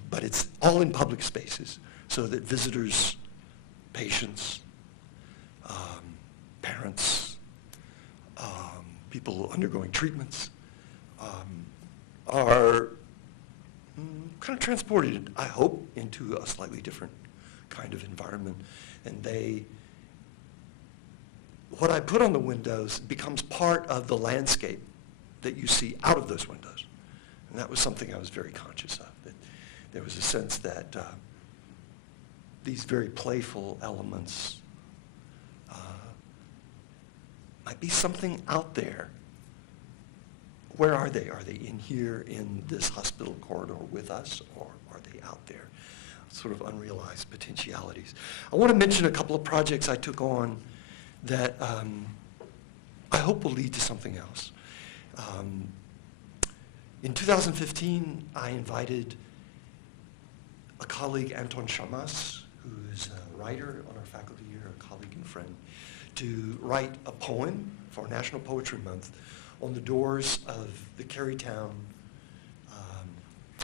but it's all in public spaces so that visitors, patients, parents, people undergoing treatments are kind of transported, I hope, into a slightly different kind of environment. And what I put on the windows becomes part of the landscape that you see out of those windows. And that was something I was very conscious of, that there was a sense that these very playful elements might be something out there. Where are they? Are they in here in this hospital corridor with us, or are they out there? Sort of unrealized potentialities. I want to mention a couple of projects I took on that I hope will lead to something else. In 2015, I invited a colleague, Anton Shamas, who is a writer on our faculty here, a colleague and friend, to write a poem for National Poetry Month on the doors of the Carytown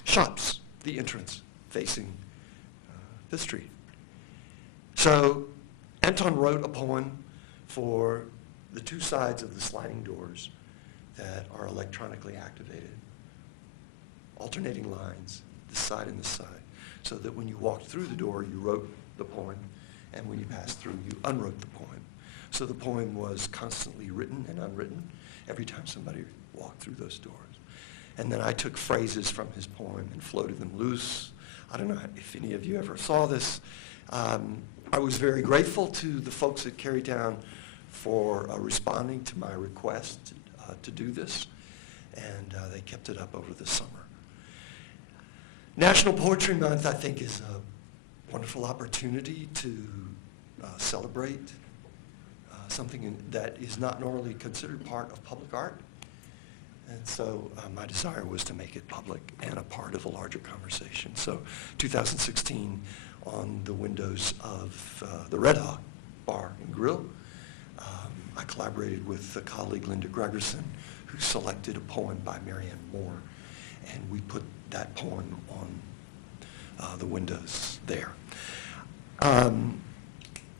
shops, the entrance facing Fifth Street. So Anton wrote a poem for the 2 sides of the sliding doors that are electronically activated, alternating lines, this side and this side, so that when you walked through the door, you wrote the poem, and when you passed through, you unwrote the poem. So the poem was constantly written and unwritten every time somebody walked through those doors. And then I took phrases from his poem and floated them loose. I don't know if any of you ever saw this. I was very grateful to the folks at Carytown for responding to my request to do this, and they kept it up over the summer. National Poetry Month, I think, is a wonderful opportunity to celebrate something that is not normally considered part of public art. And so my desire was to make it public and a part of a larger conversation. So 2016, on the windows of the Red Hawk Bar and Grill, I collaborated with a colleague, Linda Gregerson, who selected a poem by Marianne Moore, and we put that poem on the windows there.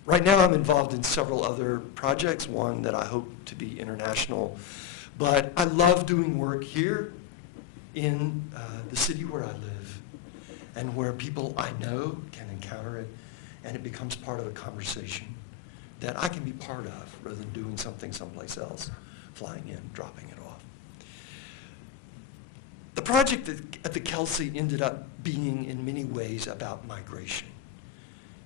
Right now I'm involved in several other projects, one that I hope to be international, but I love doing work here in the city where I live and where people I know can encounter it, and it becomes part of a conversation that I can be part of rather than doing something someplace else, flying in, dropping it off. The project at the Kelsey ended up being in many ways about migration.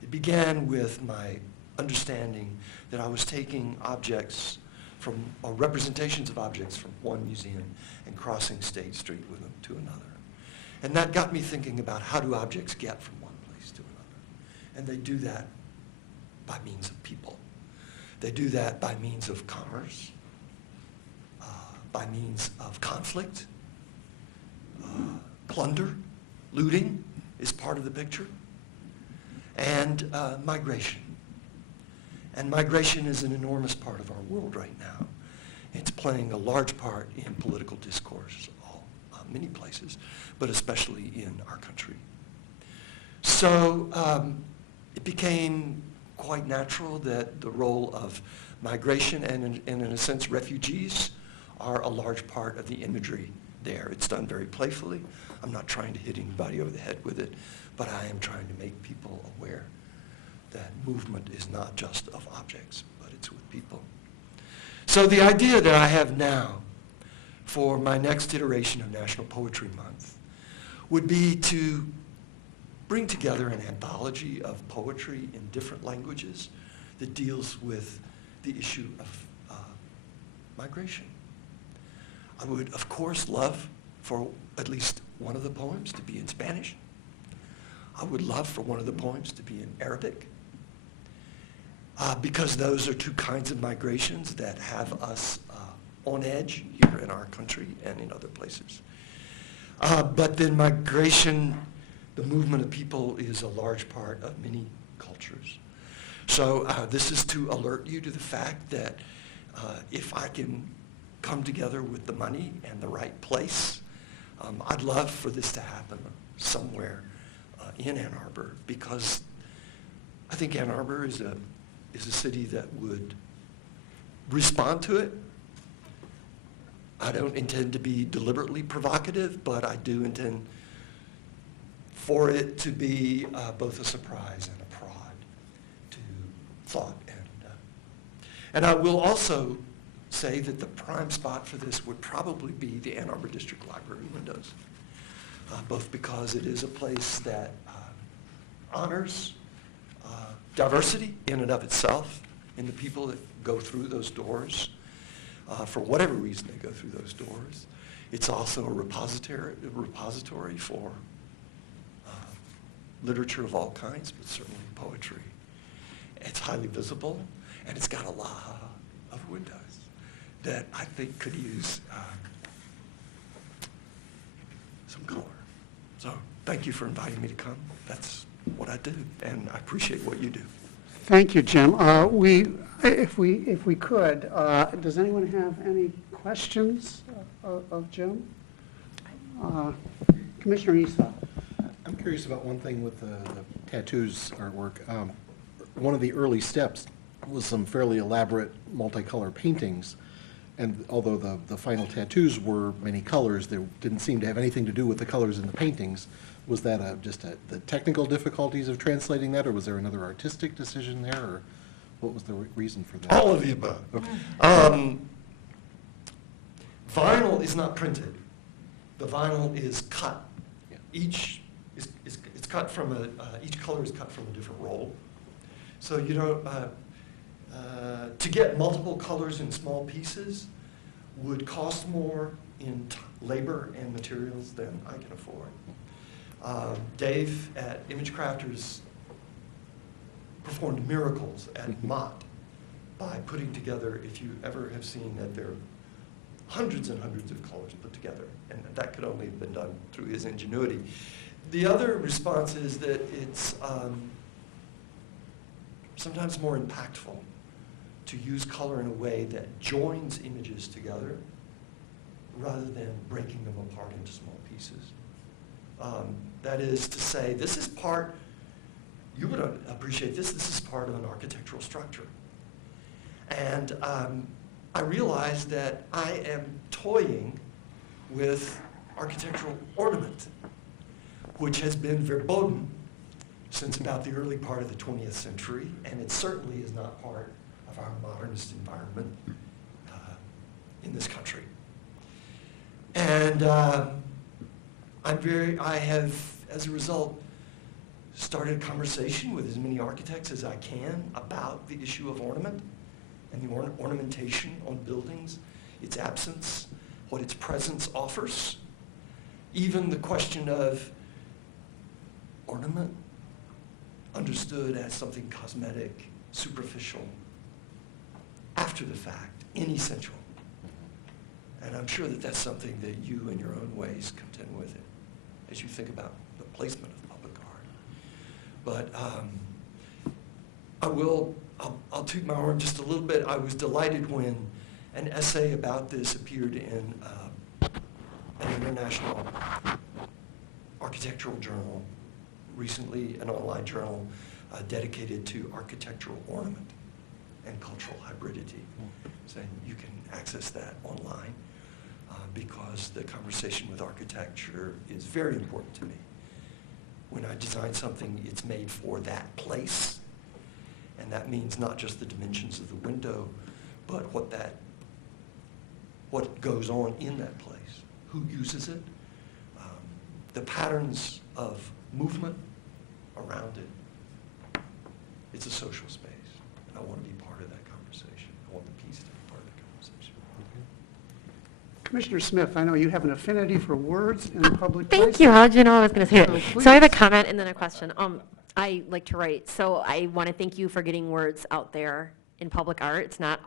It began with my understanding that I was taking objects from, or representations of objects from one museum and crossing State Street with them to another. And that got me thinking about how do objects get from one place to another. And they do that by means of people. They do that by means of commerce, by means of conflict, plunder, looting is part of the picture, and migration. And migration is an enormous part of our world right now. It's playing a large part in political discourse, many places, but especially in our country. So it became quite natural that the role of migration and in a sense refugees are a large part of the imagery there. It's done very playfully. I'm not trying to hit anybody over the head with it, but I am trying to make people aware that movement is not just of objects, but it's with people. So the idea that I have now for my next iteration of National Poetry Month would be to bring together an anthology of poetry in different languages that deals with the issue of migration. I would, of course, love for at least one of the poems to be in Spanish. I would love for one of the poems to be in Arabic, because those are two kinds of migrations that have us on edge here in our country and in other places. But then migration, the movement of people, is a large part of many cultures. So this is to alert you to the fact that if I can come together with the money and the right place, I'd love for this to happen somewhere in Ann Arbor, because I think Ann Arbor is a city that would respond to it. I don't intend to be deliberately provocative, but I do intend for it to be both a surprise and a prod to thought. And I will also say that the prime spot for this would probably be the Ann Arbor District Library windows, both because it is a place that honors diversity in and of itself in the people that go through those doors. For whatever reason they go through those doors. It's also a repository for literature of all kinds, but certainly poetry. It's highly visible, and it's got a lot of windows that I think could use some color. So thank you for inviting me to come. That's what I do, and I appreciate what you do. Thank you, Jim. If we could, does anyone have any questions of Jim? Commissioner Esau. I'm curious about one thing with the tattoos artwork. One of the early steps was some fairly elaborate multicolor paintings, and although the final tattoos were many colors, they didn't seem to have anything to do with the colors in the paintings. Was that just the technical difficulties of translating that, or was there another artistic decision there, or what was the reason for that? All of the above. Okay. Vinyl is not printed. The vinyl is cut. Yeah. Each cut from each color is cut from a different roll. So you don't, to get multiple colors in small pieces would cost more in labor and materials than I can afford. Dave at Image Crafters performed miracles at Mott by putting together, if you ever have seen that there are hundreds and hundreds of colors put together, and that could only have been done through his ingenuity. The other response is that it's sometimes more impactful to use color in a way that joins images together rather than breaking them apart into small pieces. That is to say, this is part, you would appreciate this is part of an architectural structure. And I realized that I am toying with architectural ornament, which has been verboten since about the early part of the 20th century, and it certainly is not part of our modernist environment in this country. And I have, as a result, started a conversation with as many architects as I can about the issue of ornament and the ornamentation on buildings, its absence, what its presence offers, even the question of ornament, understood as something cosmetic, superficial, after the fact, inessential. And I'm sure that that's something that you in your own ways contend with it as you think about the placement of public art. But I'll toot my horn just a little bit. I was delighted when an essay about this appeared in an international architectural journal, recently an online journal dedicated to architectural ornament and cultural hybridity. Saying you can access that online because the conversation with architecture is very important to me. When I design something, it's made for that place. And that means not just the dimensions of the window, but what goes on in that place, who uses it, the patterns of movement around it. It's a social space, and I want to be part of that conversation. I want the piece to be part of the conversation. Commissioner Smith, I know you have an affinity for words in public Thank places. you. How did you know I was going to say Oh, it? So I have a please. comment and then a question. I like to write, so I want to thank you for getting words out there in public art. It's not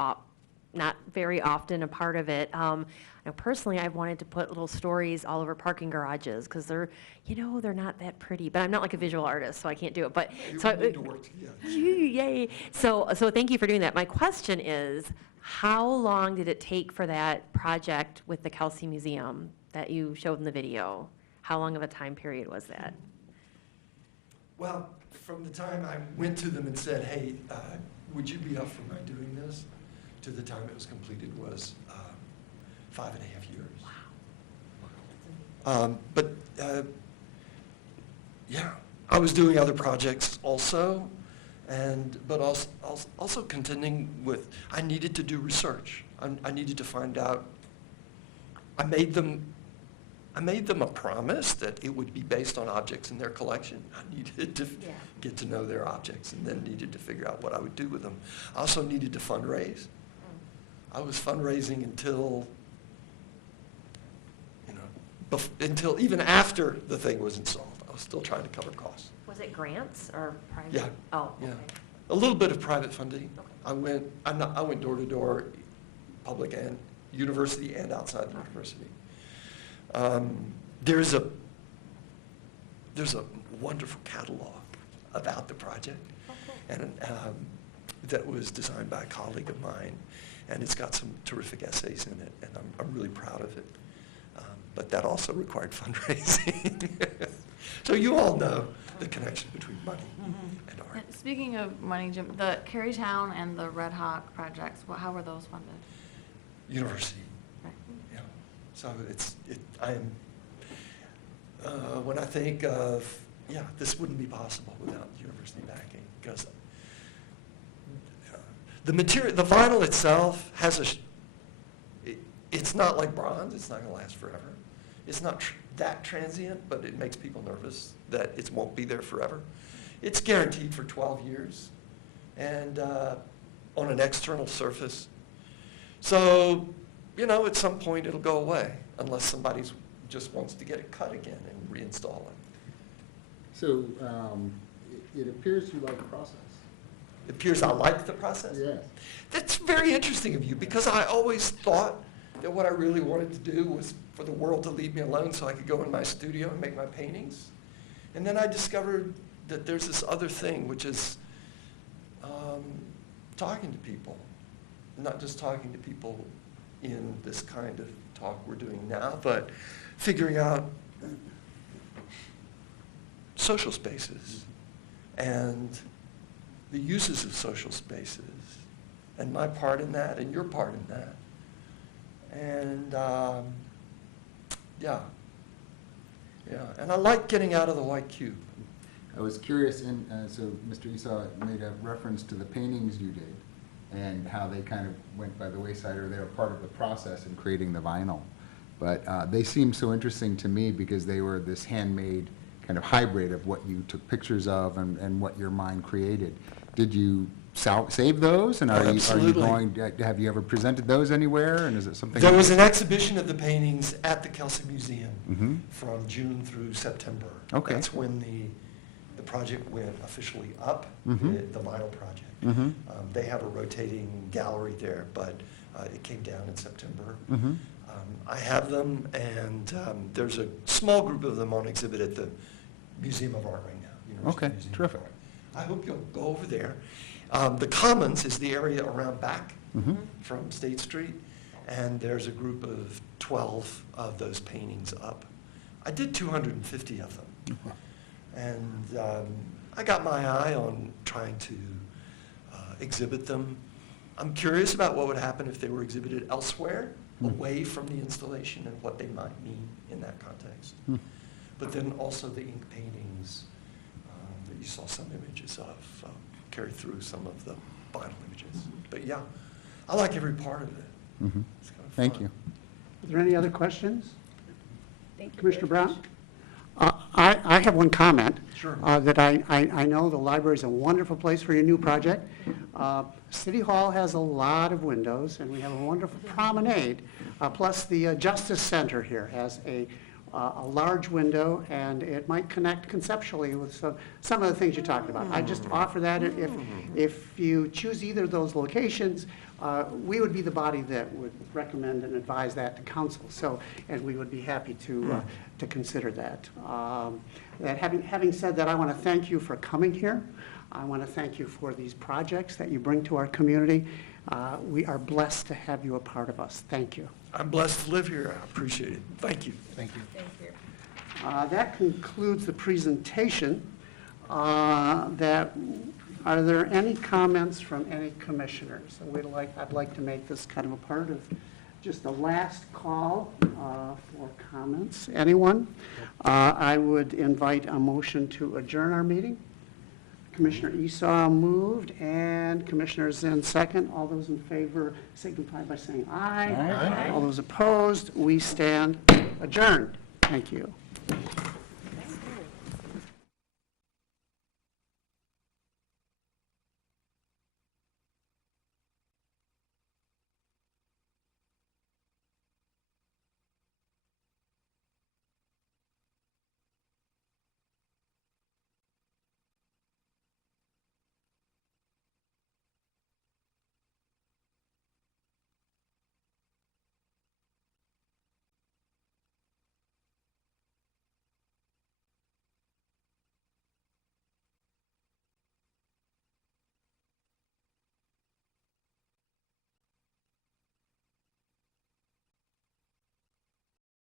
very often a part of it. Personally, I've wanted to put little stories all over parking garages because they're not that pretty. But I'm not like a visual artist, so I can't do it. But You need to work together. Yay! So thank you for doing that. My question is, how long did it take for that project with the Kelsey Museum that you showed in the video? How long of a time period was that? Well, from the time I went to them and said, hey, would you be up for my doing this, to the time it was completed was 5.5 years. Wow. Yeah, I was doing other projects also, but also contending with, I needed to do research. I needed to find out. I made them a promise that it would be based on objects in their collection. I needed to get to know their objects and then needed to figure out what I would do with them. I also needed to fundraise. I was fundraising until even after the thing was installed. I was still trying to cover costs. Was it grants or private? Yeah. Oh, Yeah. okay. A little bit of private funding. Okay. I went door to door, public and university and outside the university. There's a wonderful catalog about the project, and that was designed by a colleague of mine, and it's got some terrific essays in it, and I'm really proud of it. But that also required fundraising. So you all know the connection between money and art. Speaking of money, Jim, the Carytown and the Red Hawk projects, how were those funded? University. Right. Yeah. So when I think of, this wouldn't be possible without university backing, because the material, the vinyl itself has it's not like bronze, it's not going to last forever. It's not that transient, but it makes people nervous that it won't be there forever. It's guaranteed for 12 years, and on an external surface. So, at some point it'll go away, unless somebody just wants to get it cut again and reinstall it. So it appears you like the process. It appears I like the process? Yes. That's very interesting of you, because I always thought that what I really wanted to do was for the world to leave me alone so I could go in my studio and make my paintings. And then I discovered that there's this other thing, which is talking to people, not just talking to people in this kind of talk we're doing now, but figuring out social spaces and the uses of social spaces and my part in that and your part in that. And and I like getting out of the white cube. I was curious, and so Mr. Esau made a reference to the paintings you did and how they kind of went by the wayside, or they were part of the process in creating the vinyl. But they seemed so interesting to me because they were this handmade kind of hybrid of what you took pictures of and what your mind created. Did you save those? And are you Absolutely. going, have you ever presented those anywhere? And is it something? There was an exhibition of the paintings at the Kelsey Museum Mhm. from June through September. Okay. That's when the project went officially up, Mhm. the vinyl project. Mhm. They have a rotating gallery there, but it came down in September. Mhm. I have them, and there's a small group of them on exhibit at the Museum of Art right now. University Okay, Museum of terrific. Art. I hope you'll go over there. The Commons is the area around back Mhm. from State Street, and there's a group of 12 of those paintings up. I did 250 of them. And I got my eye on trying to exhibit them. I'm curious about what would happen if they were exhibited elsewhere, away from the installation, and what they might mean in that context. But then also the ink paintings that you saw some images of carry through some of the vinyl images. But yeah, I like every part of it. Mhm. It's kind of Thank fun. you. Are there any other questions? Thank you. Commissioner Brown? I have one comment. Sure. That I know the library is a wonderful place for your new project. City Hall has a lot of windows, and we have a wonderful promenade. Plus, the Justice Center here has a large window, and it might connect conceptually with some of the things you're talking about. I just offer that if you choose either of those locations, we would be the body that would recommend and advise that to council. So, and we would be happy to consider that. Having said that, I want to thank you for coming here. I want to thank you for these projects that you bring to our community. We are blessed to have you a part of us. Thank you. I'm blessed to live here. I appreciate it. Thank you. Thank you. Thank you. That concludes the presentation. Are there any comments from any commissioners? I'd like to make this kind of a part of just the last call for comments. Anyone? I would invite a motion to adjourn our meeting. Commissioner Esau moved, and Commissioner Zinn second. All those in favor signify by saying aye. Aye. All those opposed, we stand adjourned. Thank you.